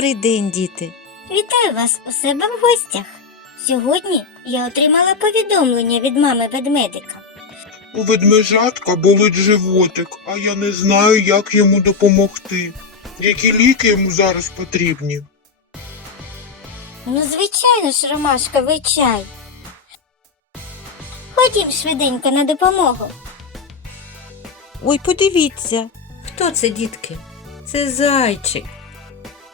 Добрий день, діти. Вітаю вас у себе в гостях. Сьогодні я отримала повідомлення від мами ведмедика. У ведмежатка болить животик, а я не знаю, як йому допомогти. Які ліки йому зараз потрібні? Ну, звичайно ж, ромашковий чай. Ходім швиденько на допомогу. Ой, подивіться, хто це, дітки? Це зайчик.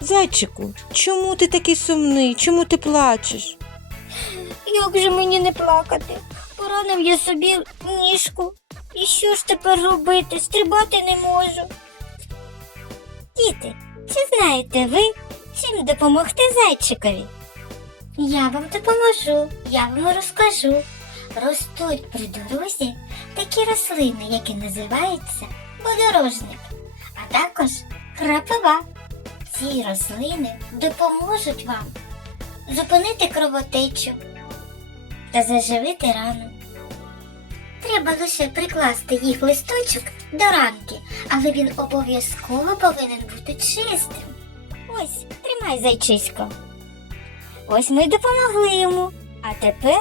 Зайчику, чому ти такий сумний? Чому ти плачеш? Як же мені не плакати? Поранив я собі ніжку. І що ж тепер робити? Стрибати не можу. Діти, чи знаєте ви, чим допомогти зайчикові? Я вам допоможу, я вам розкажу. Ростуть при дорозі такі рослини, які називаються подорожник, а також крапива. Ці рослини допоможуть вам зупинити кровотечу та заживити рану. Треба лише прикласти їх листочок до ранки, але він обов'язково повинен бути чистим. Ось, тримай зайчисько. Ось ми допомогли йому. А тепер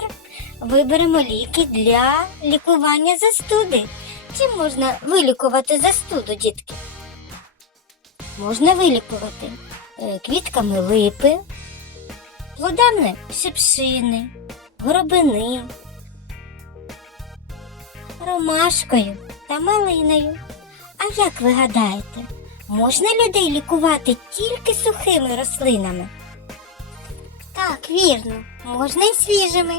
виберемо ліки для лікування застуди. Чим можна вилікувати застуду, дітки? Можна вилікувати е, квітками липи, плодами шипшини, горобини, ромашкою та малиною. А як ви гадаєте, можна людей лікувати тільки сухими рослинами? Так, вірно, можна і свіжими.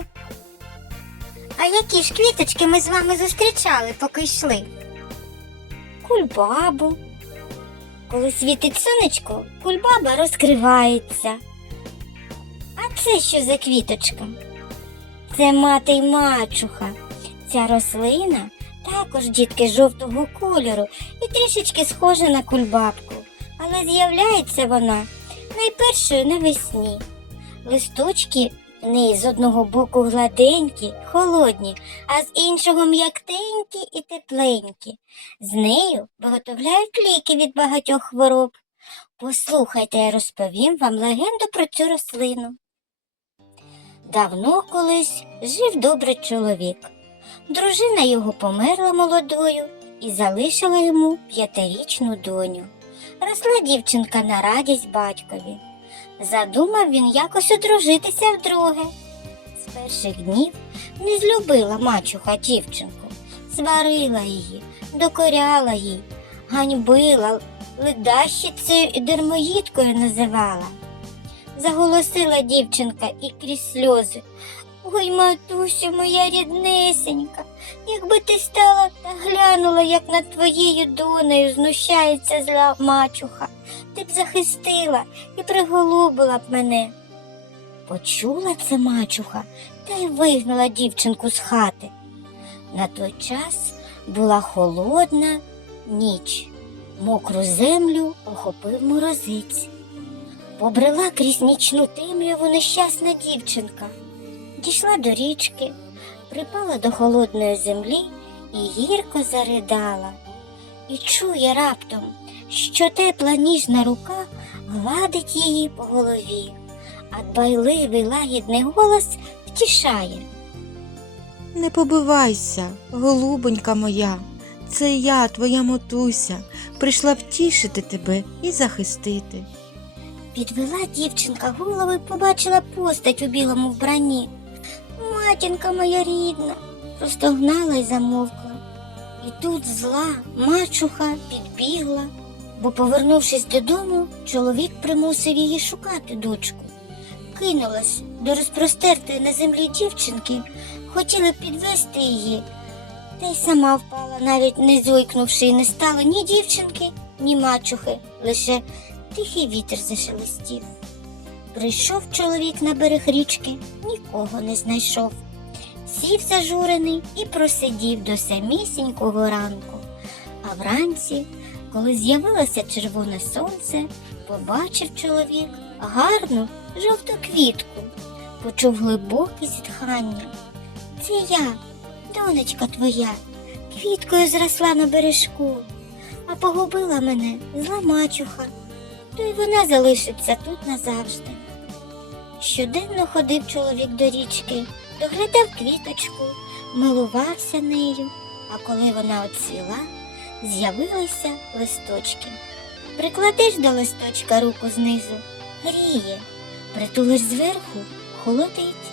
А які ж квіточки ми з вами зустрічали, поки йшли? Кульбабу. Коли світить сонечко, кульбаба розкривається. А це що за квіточка? Це мати й мачуха. Ця рослина також дітки жовтого кольору і трішечки схожа на кульбабку, але з'являється вона найпершою навесні. Листочки в неї з одного боку гладенькі, холодні, а з іншого м'яктенькі і тепленькі. З нею виготовляють ліки від багатьох хвороб. Послухайте, я розповім вам легенду про цю рослину. Давно колись жив добрий чоловік. Дружина його померла молодою і залишила йому п'ятирічну доню. Росла дівчинка на радість батькові. Задумав він якось одружитися вдруге. З перших днів не злюбила мачуха дівчинку, сварила її, докоряла їй, ганьбила, ледащицею і дермоїдкою називала. Заголосила дівчинка і крізь сльози. Ой, матусю, моя ріднесенька, якби ти стала та глянула, як над твоєю донею знущається зла мачуха, ти б захистила і приголубила б мене. Почула це мачуха та й вигнала дівчинку з хати. На той час була холодна ніч, мокру землю охопив морозець. Побрела крізь нічну темряву нещасна дівчинка дійшла до річки, припала до холодної землі і гірко заридала. І чує раптом, що тепла ніжна рука гладить її по голові, а дбайливий лагідний голос втішає. Не побивайся, голубонька моя. Це я, твоя мотуся, прийшла втішити тебе і захистити. Підвела дівчинка голову і побачила постать у білому вбранні. Матінка моя рідна, простогнала й замовкла. І тут зла мачуха підбігла, бо, повернувшись додому, чоловік примусив її шукати дочку. Кинулась до розпростертої на землі дівчинки, хотіла підвести її, та й сама впала, навіть не зойкнувши, і не стало ні дівчинки, ні мачухи, лише тихий вітер зашелестів. Прийшов чоловік на берег річки, нікого не знайшов. Сів зажурений і просидів до самісінького ранку. А вранці, коли з'явилося червоне сонце, побачив чоловік гарну жовту квітку, почув глибоке зітхання. Це я, донечка твоя, квіткою зросла на бережку, а погубила мене зла мачуха. то й вона залишиться тут назавжди. Щоденно ходив чоловік до річки, доглядав квіточку, милувався нею, а коли вона оцвіла, з'явилися листочки. Прикладеш до листочка руку знизу, гріє, притулиш зверху, холодить.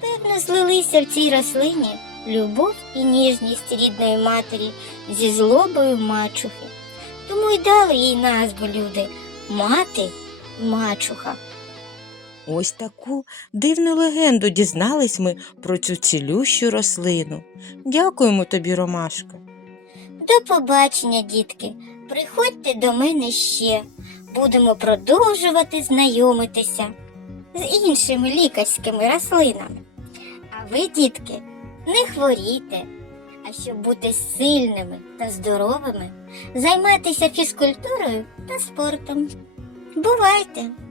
Певно, злилися в цій рослині любов і ніжність рідної матері зі злобою мачухи. Тому й дали їй назву люди мати мачуха. Ось таку дивну легенду дізнались ми про цю цілющу рослину. Дякуємо тобі, Ромашка. До побачення, дітки. Приходьте до мене ще. Будемо продовжувати знайомитися з іншими лікарськими рослинами. А ви, дітки, не хворійте. А щоб бути сильними та здоровими, займайтеся фізкультурою та спортом. Бувайте!